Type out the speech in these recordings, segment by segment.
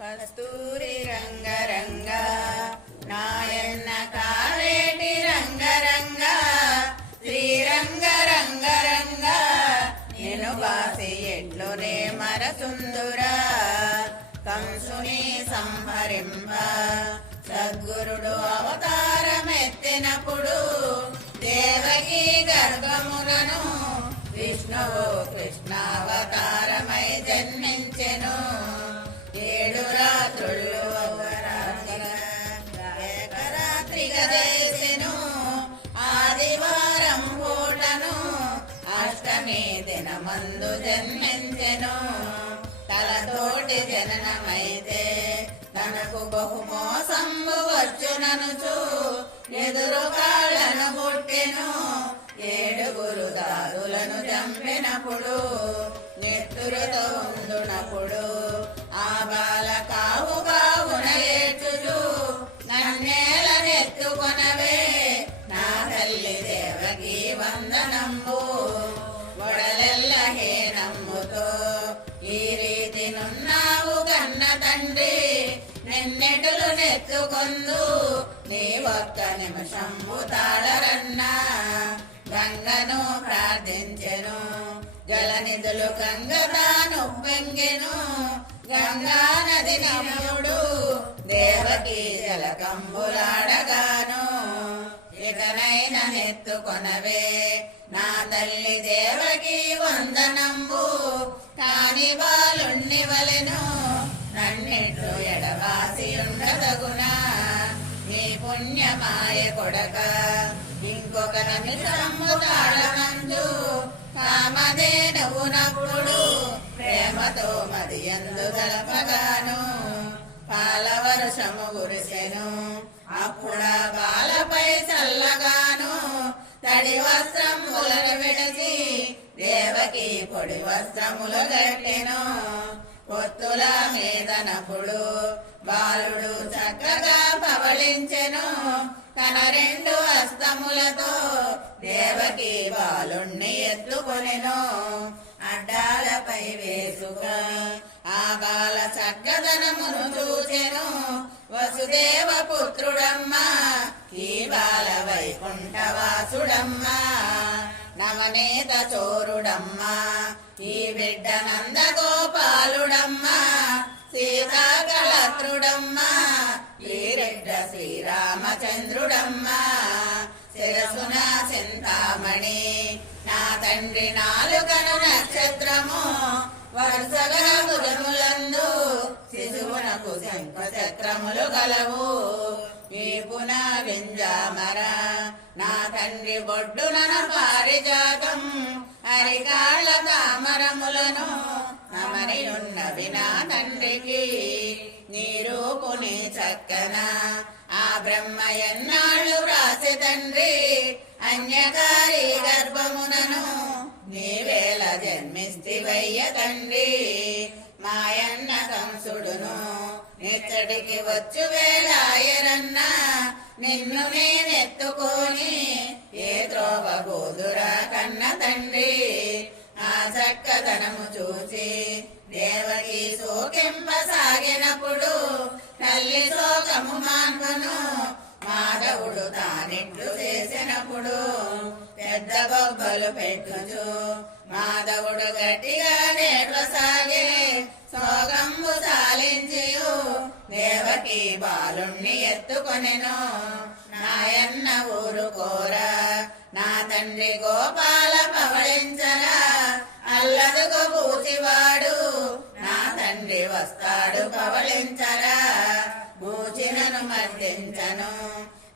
కస్తూరి రంగరంగ నాయన్న కావేటి రంగరంగ శ్రీరంగ రంగరంగ నేను బాసి ఎట్లునే మరసుందురా కంసుని సంహరింప సద్గురుడు అవతారమెత్తినప్పుడు దేవకీ గర్భములను విష్ణువు కృష్ణావతారమై జన్మించెను. 7 రాత్రులు ఏకరాత్రిగా చేసెను. ఆదివారం పూటను అష్టమి దినమందు జన్మించెను. తలతోటి జననమైతే తనకు బహుమోసంబు వచ్చుననుచు ఎదురు కాళ్ళను పుట్టెను. 7 దాదులను చంపినప్పుడు నెత్తురుతో ఉండునప్పుడు ఆ బాల కావు కావున ఏడ్చుచు నన్నేల నెత్తుకొనవే నా తల్లి దేవకి వందనంబు వడలెల్ల హేనమ్ముతో ఈ రీతి నున్నావు కన్న తండ్రి నిన్నెటులు నెత్తుకొందు నీ ఒక్క నిమిషంబు తాళరన్నా. గంగను ప్రార్థించెను జలనిధులు గంగ తాను పెంగెను. గంగా నది నమ్ముడు దేవకి జలకంబులాడగాను ఇకనైన నెత్తుకొనవే నా తల్లి దేవకి వందనంబు కాని బాలుణ్ణి వలెను నన్నెట్లు ఎడవాసి ఉండదగునా. నీ పుణ్యమాయ కొడక ఇంకొక నిమిషము తాళమందు కామధేనువునప్పుడు ప్రేమతో మది ఎందు గలపగాను పాలవర్షము కురిసెను. అప్పుడా బాలపై చల్లగాను తడి వస్త్రములను విడిచి దేవకి పొడి వస్త్రములు గట్టెను. పొత్తుల మీదనప్పుడు బాలుడు చక్కగా పవళించెను. తన 2 హస్తములతో దేవకి బాలుణ్ణి ఎత్తుకొనెను. అడ్డాలపై వేసుకొని ఆ బాల చక్కదనమును చూచెను. వసుదేవ పుత్రుడమ్మా ఈ బాల వైకుంఠవాసుడమ్మా నవనీత చోరుడమ్మా ఈ బిడ్డ నందగోపాలుడమ్మా సీతాకళత్రుడమ్మా ఈ రెడ్డ శ్రీరామచంద్రుడమ్మా శిరసున చింతామణి నా తండ్రి నాలుకను నక్షత్రము వరుసగా భుజములందు శిశువునకు శంఖ చక్రములు గలవు. ఈ పున వింజామర నా తండ్రి బొడ్డున పారిజాతం అరికాళ్ళ తామరములను అమరి ఉన్నవి నా తండ్రికి. నీ రూపుని చక్కన ఆ బ్రహ్మ ఎన్నాళ్ళు వ్రాసె తండ్రి అన్యకారి గర్భమునను నీవేళ జన్మిస్తివయ్య తండ్రి. మాయన్న కంసుడును నిచ్చడికి వచ్చు వేళాయరన్నా నిన్ను నేనెత్తుకొని ఏ త్రోవ గోదురా కన్న తండ్రి. ఆ చక్కదనము చూసి దేవకి శోకింపసాగినప్పుడు తల్లి శోకము మాన్పను మాధవుడు తానిట్లు చేసినప్పుడు పెద్ద బొబ్బలు పెట్టుచు మాధవుడు గట్టిగా నేట్వసాగే సోగంబు సాలించియు దేవకి బాలుణ్ణి ఎత్తుకొనెను. నాయన్న ఊరుకోరా నా తండ్రి గోపాల పవళించరా అల్లదుకు పూచివాడు నా తండ్రి వస్తాడు పవళించరా. పూచినను మర్దించను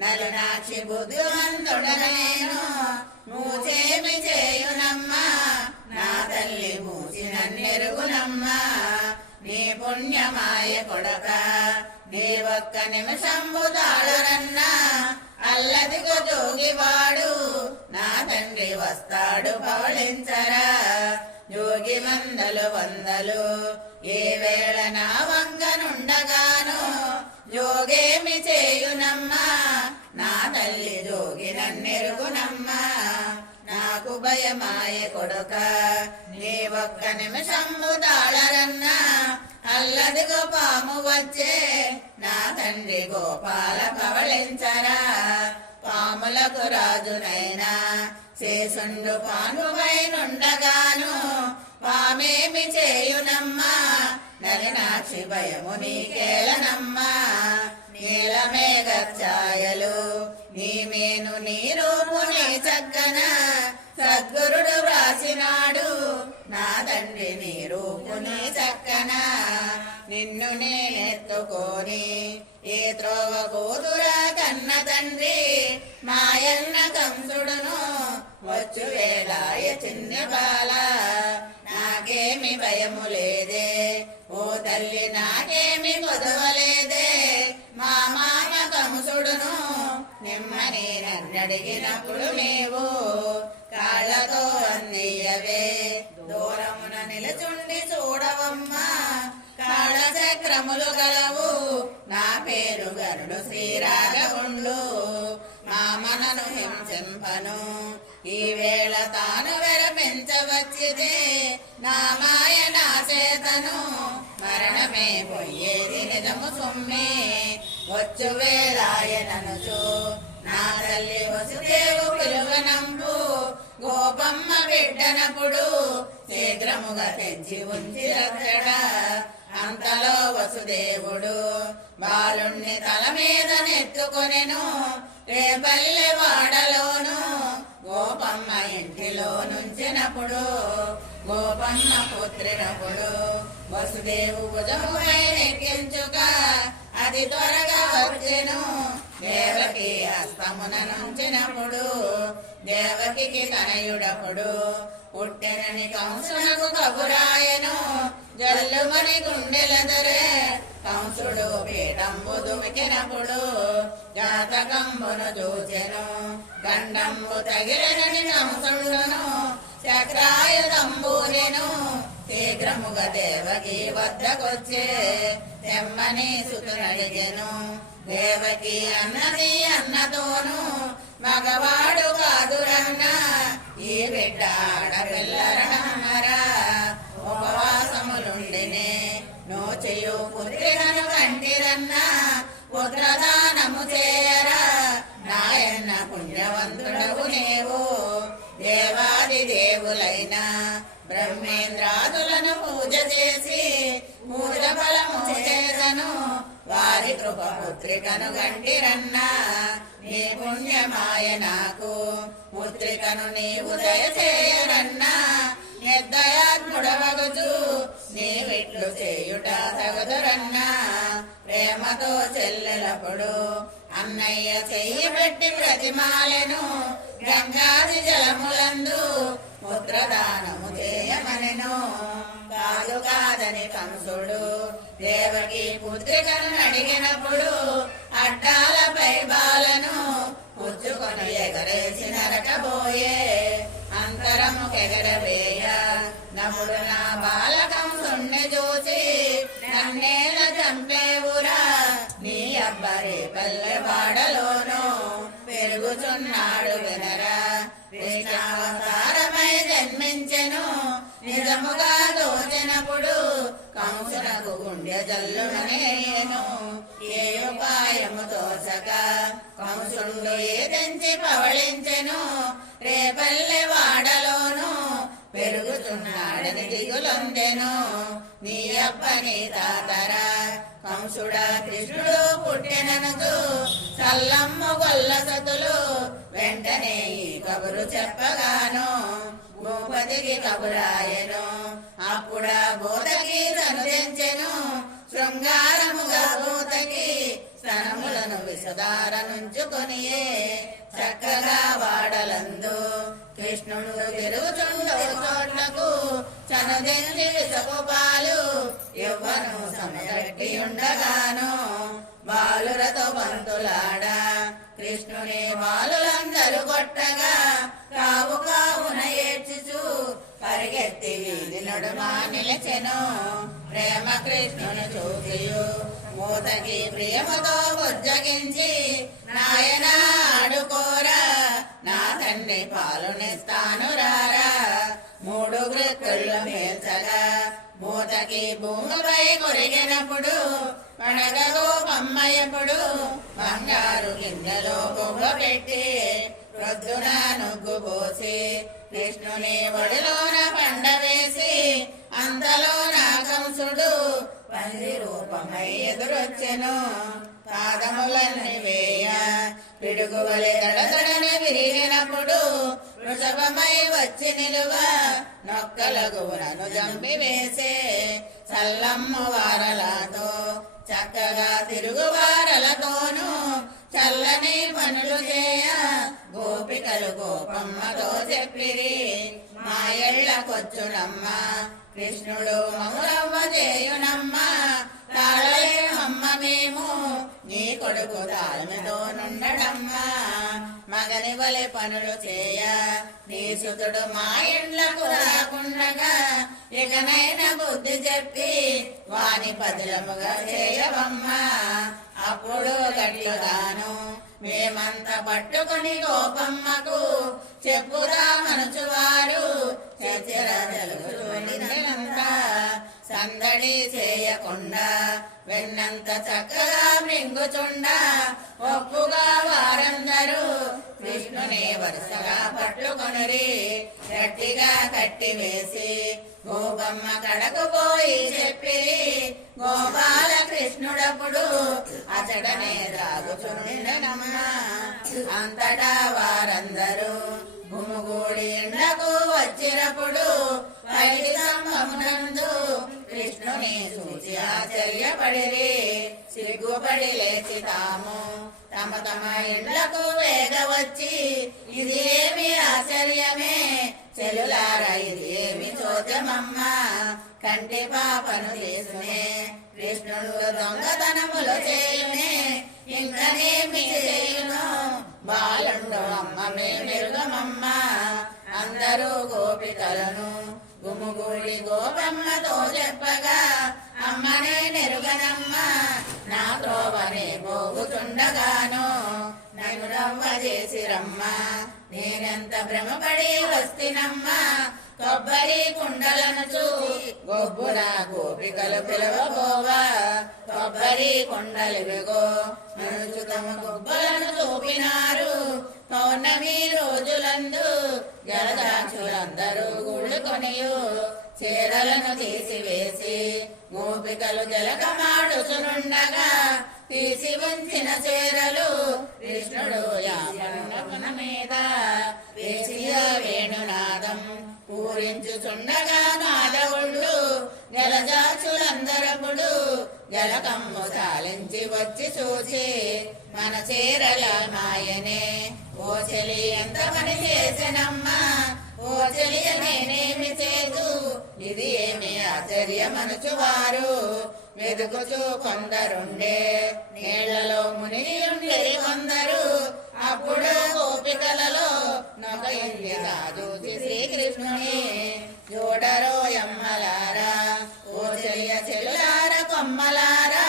నలునాక్షి బుద్ధిమంతుడనేను మూచేమి చేయునమ్మా నా తల్లి మూచినన్నెరుగునమ్మా. నీ పుణ్యమాయ కొడక నీ ఒక్క నిమిషంబు తాళరన్నా అల్లదిగో జోగివాడు నా తండ్రి వస్తాడు పవళించరా. జోగి వందలు ఏ వేళ నా వంగనుండగాను జోగేమి చేయునమ్మా నా తల్లి జోగి నన్నెరుగునమ్మా. నాకు భయమాయ కొడుక నీ ఒక్క నిమిషంబు తాళరన్నా అల్ల అదిగో పాము వచ్చే నా తండ్రి గోపాల పవళించరా పాములకు రాజునైనా చేసుండు పానుపైనుండగాను పామేమి చేయునమ్మా నలినాక్షి భయము నీకేలనమ్మా నీలమేఘఛాయలు నీ మేను నీ రూపు నీ చక్కన సద్గురుడు వ్రాసినాడు నా తండ్రి నీ రూపు నీ చక్కన నిన్ను నేనెత్తుకొని ఏ త్రోవ కూతురా కన్న తండ్రి మాయన్న కంసుడును వచ్చు వేళాయ చిన్న బాల నాకేమి భయము లేదే ఓ తల్లి నాకేమి కొదవలేదే మా మామ కంసుడును నిమ్మని నన్నడిగినప్పుడు నీవు కాళ్ళతో అన్నయ్యవే దూరమున నిలుచుండి చూడవమ్మా కాళ్ళ చక్రములు గలవు నా పేరు గరుడు శ్రీరాఘవుండు మా మనను హింసింపను ఈ వేళ తాను వెరపించవచ్చితే నా మాయ నా చేతను మరణమే పోయేది నిజము సొమ్మే వచ్చు వేళాయననుచు నా తల్లి వసుదేవు పిలువనంపు గోపమ్మ బిడ్డనప్పుడు శీఘ్రముగా తెచ్చి ఉంచి రచ్చడా అంతలో వసుదేవుడు బాలుణ్ణి తల మీద నెత్తుకొనెను రేపల్లె వాడలోను గోపమ్మ ఇంటిలో నుంచినప్పుడు గోపమ్మ పుత్రినప్పుడు వసుదేవు భుజముపై నెక్కించుక అది త్వరగా వచ్చెను దేవకి హస్తమున నుంచినప్పుడు దేవకి తనయుడప్పుడు పుట్టెనని కంసునకు కబురాయను జల్లుమని గుండెలదరే కంసుడు పీఠంబు దుమికినప్పుడు జాతకంబును చూచెను గండంబు తగిలినని కంసుడును చక్రాయుధంబూనెను శీఘ్రముగా దేవకి వద్దకొచ్చే తెమ్మని సుతునడిగెను దేవకి అన్నది అన్నతోను మగవాడు కాదురన్నా ఈ బిడ్డ ఆడపిల్లరనమ్మరా ఉపవాసములుండినే నోచెయు పుత్రికను కంటిరన్నా పుత్రదానము చేయరా నాయన్న పుణ్యవంతుడవు నీవు దేవాది దేవులైన బ్రహ్మేంద్రాదులను పూజ చేసి పూజ ఫలము చేసను వారి కృప పుత్రికను గంటిరన్నా నీ పుణ్యమాయ నాకు పుత్రికను నీవు దయచేయరన్నా నిర్దయాత్ముడవగుచు నీవిట్లు చేయుట తగదురన్నా ప్రేమతో చెల్లెలప్పుడు అన్నయ్య చెయ్యి పెట్టి ప్రతిమాలెను గంగాది జలములందు పుత్రదానము చేయమనెను కాదు కాదని కంసుడు దేవకి పుత్రికను అడిగినప్పుడు అడ్డాలపై బాలను పుచ్చుకొని ఎగరేసి నరకబోయే అంతరము కెగరవేయ నప్పుడు నా బాలకంసుణ్ణి చూసి నన్నేల చంపేవురా నీ అబ్బరి పల్లె వాడలోను పెరుగుచున్నాడు వినరా కృష్ణావతారమై జన్మించెను నిజముగా దోచినప్పుడు కంసునకు గుండె జల్లుననేను ఏ ఉపాయము తోచక కంసుండు ఏదెంచి పవళించెను రేపల్లె వాడలోను పెరుగుతున్నాడని దిగులొందెను నీ అప్పని తాతరా కంసుడా కృష్ణుడు పుట్టిననదు చల్లమ్ము గొల్ల సతులు వెంటనే ఈ కబురు చెప్పగాను భూపతికి కబురాయను అప్పుడా భూతకి తను తెంచెను శృంగారముగా భూతకి స్తనములను విసదార నుంచుకొనియే చక్కగా వాడలందు కృష్ణుడు తిరుగుచుండవు చోట్లకు చనుదెంచి విసపుపాలు ఎవ్వను సమయట్టి ఉండగాను బాలురతో బంతులాడ కృష్ణుని బాలులందరూ కొట్టగా కావు కావున ఏడ్చుచు పరిగెత్తి వీధి నడుమా నిలిచెను ప్రేమ కృష్ణుని చూసియు మూతకి ప్రియముతో బుజ్జగించి నాయన ఆడుకోరా నా తండ్రి పాలునిస్తాను రారా మూడు గ్రెక్కుళ్ళు మేల్చగా మూతకి భూమిపై కొరిగినప్పుడు పడగ గోపమ్మ ఎప్పుడు బంగారు గిన్నెలో బొమ్మ పెట్టి ప్రొద్దున నుగ్గు పోసి కృష్ణుని ఒడిలోన పండ వేసి అంతలోన కంసుడు పంది రూపమై ఎదురొచ్చెను పాదములన్నీ వేయ పిడుగువలె దడదడని విరిగినప్పుడు వృషభమై వచ్చి నిలువ నొక్కలగునను జంపి వేసే చల్లమ్మ వారలతో చక్కగా తిరుగు వారలతోనూ చల్లని పనులు చేయ గోపికలు గోపమ్మతో చెప్పిరి మా ఎళ్ళకొచ్చునమ్మ కృష్ణుడు మమురవ్వ చేయునమ్మ తాళలేమమ్మ మేము నీ కొడుకు తాళమితో నుండడమ్మా మగని వలె పనులు చేయ నీ సుతుడు మా ఇండ్లకు రాకుండగా ఇకనైనా బుద్ధి చెప్పి వాని పదిలముగా చేయవమ్మా అప్పుడు గట్టిగాను మేమంతా పట్టుకుని గోపమ్మకు చెప్పుదామనుచువారు చచ్చిరంతా సందడి చేయకుండా వెన్నంత చక్కగా మింగుచుండ ఒప్పుగా వారందరూ కృష్ణుని వరుసగా పట్టుకొనిరి గట్టిగా కట్టి వేసి గోపమ్మ కడకు పోయి చెప్పిరి గోపాల కృష్ణుడప్పుడు అచడనే రాగుచుండెనమ్మ అంతటా వారందరూ గుమిగూడి ఇండ్లకు వచ్చినప్పుడు పైకి స్తంభమునందు కృష్ణుని చూచి ఆశ్చర్యపడిరి సిగ్గుపడి లేచి తాము తమ తమ ఇండ్లకు వేగవచ్చి ఇది ఏమి ఆశ్చర్యమే చెలులారా ఇది ఏమి చోద్యమమ్మ కంటి పాపను చేసునే కృష్ణుడు దొంగతనములు చేయునే ఇంకనేమి చేయును బాలుండు అమ్మ మెరుగమమ్మ అందరూ గోపికలను గుమిగూడి గోపమ్మతో చెప్పగా అమ్మనే నెరుగనమ్మ నా త్రోవనే పోగుచుండగాను నన్ను రవ్వ చేసిరమ్మ నేనెంత భ్రమపడి వస్తినమ్మా కొబ్బరి కుండలను చూసి గొబ్బున గోపికలు పిలవబోవా కొబ్బరి కుండలివిగో మనుచు తమ గొబ్బలను చూపినారు పౌర్ణమి రోజులందు జలదాక్షులందరూ గుళ్ళుకొనియు చీరలను తీసివేసి గోపికలు జలకమాడుచునుండగా తీసి ఉంచిన చీరలు కృష్ణుడు యాపన మీద వేసియ వేణునాదం పూరించుచుండగా నాదవుళ్ళు జలజాచులందరప్పుడు జలకమ్ము సాలించి వచ్చి చూసి మన చీరల మాయనే ఓ చెలి ఎంత పని చేసినమ్మా ఓ చెలియ నేనేమి చేదు ఇది ఏమి ఆశ్చర్యమనుచువారు వెదుకుచూ కొందరుండే నీళ్లలో మునిగి ఉండేది కొందరు అప్పుడు గోపికలలో నొకయింది రాజూసి శ్రీకృష్ణుని చూడరో యమ్మలారా ఓ చెలియ చెలులార కొమ్మలారా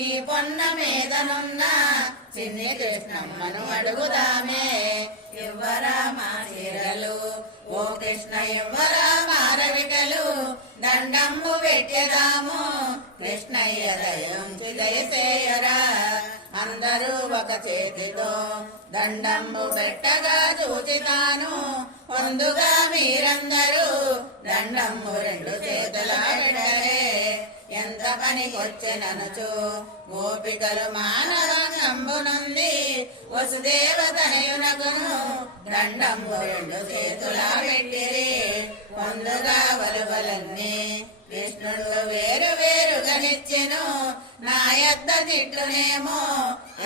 ఈ పొన్న మీదనున్న చిన్ని కృష్ణమ్మను అడుగుదామే ఇవ్వరా మా చీరలు ఓ కృష్ణ ఇవ్వరా మారవికలు దండంబు పెట్టెదాము కృష్ణయ్య దయంచి దయచేయరా అందరూ ఒక చేతితో దండంబు పెట్టగా చూచితాను పొందుగా మీరందరూ దండంబు రెండు చేతులాడరే ఎంత పనికొచ్చెననుచు గోపికలు మానవంబునుంది వసుదేవతనయునకును దండంబు రెండు చేతులా పెట్టిరి పొందుగా వలువలన్నీ కృష్ణుడు వేరు వేరుగా నిచ్చెను నా యొద్ద తిట్టునేమో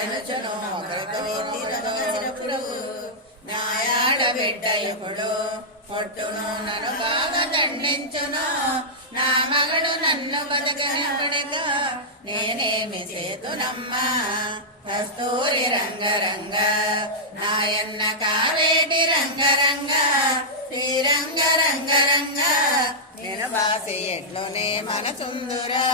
ఎనుచును ఒకరితో నా ఆడబిడ్డ ఎప్పుడు పొట్టును నన్ను బాగా దండించును నా మగడు నన్ను బతకనపడగా నేనేమి చేతునమ్మా కస్తూరి రంగరంగ నాయన్న కావేటి రంగరంగ శ్రీరంగ రంగరంగ నేను బాసి ఎట్లోనే మనసుందురా